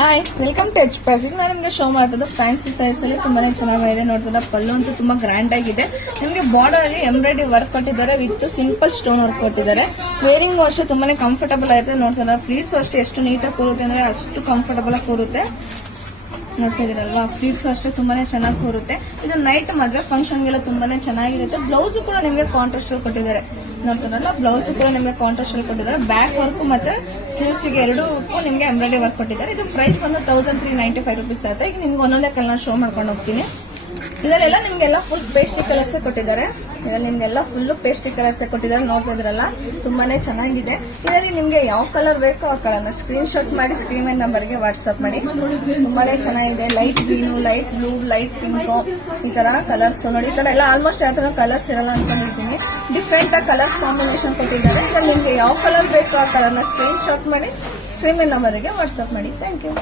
Hi, welcome to H ಪ್ಯಾಸ್. ನಾನು ನಿಮಗೆ show ಮಾಡ್ತದ್ದು fancy size ಅಲ್ಲಿ ತುಂಬಾನೇ ಚೆನ್ನಾಗಿದೆ. ನೋಡ್ತದ ಪಲ್ಲು ಅಂತೂ ತುಂಬಾ ಗ್ರ್ಯಾಂಡ್ ಆಗಿದೆ. ನಿಮಗೆ ಬಾರ್ಡರ್ ಅಲ್ಲಿ ಎಂಬ್ರಾಯ್ಡರಿ ವರ್ಕ್ ಕೊಟ್ಟಿದ್ದಾರೆ ವಿತ್ ಸಿಂಪಲ್ ಸ್ಟೋನ್ ವರ್ಕ್ ಕೊಟ್ಟಿದ್ದಾರೆ. ವೇರಿಂಗ್ ಅಷ್ಟು ತುಂಬಾನೇ ಕಂಫರ್ಟಬಲ್ ಆಯ್ತದೆ. ನೋಡ್ತದ ಫ್ಲೀಟ್ಸ್ ಅಷ್ಟು ಎಷ್ಟು ನೀಟಾಗಿ ಕೂರುತ್ತೆ ಅಂದ್ರೆ ಅಷ್ಟು ಕಂಫರ್ಟಬಲ್ ಆಗಿ ಕೂರುತ್ತೆ. ನೋಡ್ತಾ ಇದೀರಲ್ವಾ, ಫ್ಲೀಟ್ಸ್ ಅಷ್ಟೇ ತುಂಬಾನೇ ಚೆನ್ನಾಗಿ ಕೂರುತ್ತೆ. ಇದು ನೈಟ್ ಮದುವೆ ಫಂಕ್ಷನ್ ಗೆಲ್ಲ ತುಂಬಾನೇ ಚೆನ್ನಾಗಿರುತ್ತೆ. ಬ್ಲೌಸ್ ಕೂಡ ನಿಮಗೆ ಕಾಂಟ್ರಾಸ್ಟ್ ಕೊಟ್ಟಿದ್ದಾರೆ. ನೋಡ್ತಾರಲ್ಲ, ಬ್ಲೌಸ್ ಕೂಡ ನಿಮಗೆ ಕಾಂಟ್ರಾಸ್ಟ್ ಕೊಟ್ಟಿದ್ದಾರೆ. ಬ್ಯಾಕ್ ವರ್ಕ್ ಮತ್ತೆ ಸ್ಲೀವ್ಸ್ ಗೆ ಎರಡಕ್ಕೂ ನಿಮಗೆ ಎಂಬ್ರಾಯ್ಡರಿ ವರ್ಕ್ ಕೊಟ್ಟಿದ್ದಾರೆ. ಇದು ಪ್ರೈಸ್ ಬಂದು 1395 ರೂಪೀಸ್ ಆಗುತ್ತೆ. ಈಗ ನಿಮ್ಗೆ ಒಂದೊಂದೇ ಕಲರ್ ಶೋ ಮಾಡ್ಕೊಂಡು ಹೋಗ್ತೀನಿ. ಇದರಲ್ಲೆಲ್ಲ ನಿಮ್ಗೆಲ್ಲ ಫುಲ್ ಪೇಸ್ಟಿ ಕಲರ್ಸ್ ಕೊಟ್ಟಿದ್ದಾರೆ. ಇದರಲ್ಲಿ ನಿಮ್ಗೆಲ್ಲ ಫುಲ್ ಪೇಸ್ಟಿ ಕಲರ್ಸ್ ಕೊಟ್ಟಿದ್ದಾರೆ. ನೋಡ್ತಾ ಇದ್ರಲ್ಲ, ತುಂಬಾನೇ ಚೆನ್ನಾಗಿದೆ. ಇದರಲ್ಲಿ ನಿಮ್ಗೆ ಯಾವ ಕಲರ್ ಬೇಕೋ ಆ ಕಲರ್ನ ಸ್ಕ್ರೀನ್ ಶಾಟ್ ಮಾಡಿ ಸ್ಕ್ರೀನ್ ನಂಬರ್ಗೆ ವಾಟ್ಸ್ಆಪ್ ಮಾಡಿ. ತುಂಬಾನೇ ಚೆನ್ನಾಗಿದೆ. Light green, light blue, light pink, ಈ ತರ ಕಲರ್ಸ್ ನೋಡಿ. ಈ ತರ ಎಲ್ಲ ಆಲ್ಮೋಸ್ಟ್ ಯಾವ ತರ ಕಲರ್ಸ್ ಇರಲ್ಲ ಅನ್ಕೊಂಡಿರ್ತೀನಿ. ಡಿಫ್ರೆಂಟ್ ಆಗಿ ಕಲರ್ಸ್ ಕಾಂಬಿನೇಷನ್ ಕೊಟ್ಟಿದ್ದಾರೆ. ಇದರಲ್ಲಿ ನಿಮ್ಗೆ ಯಾವ ಕಲರ್ ಬೇಕೋ ಆ ಕಲರ್ನ ಸ್ಕ್ರೀನ್ ಶಾಟ್ ಮಾಡಿ ಸ್ಕ್ರೀನ್ ನಂಬರ್ಗೆ ವಾಟ್ಸ್ಆಪ್ ಮಾಡಿ. Thank you.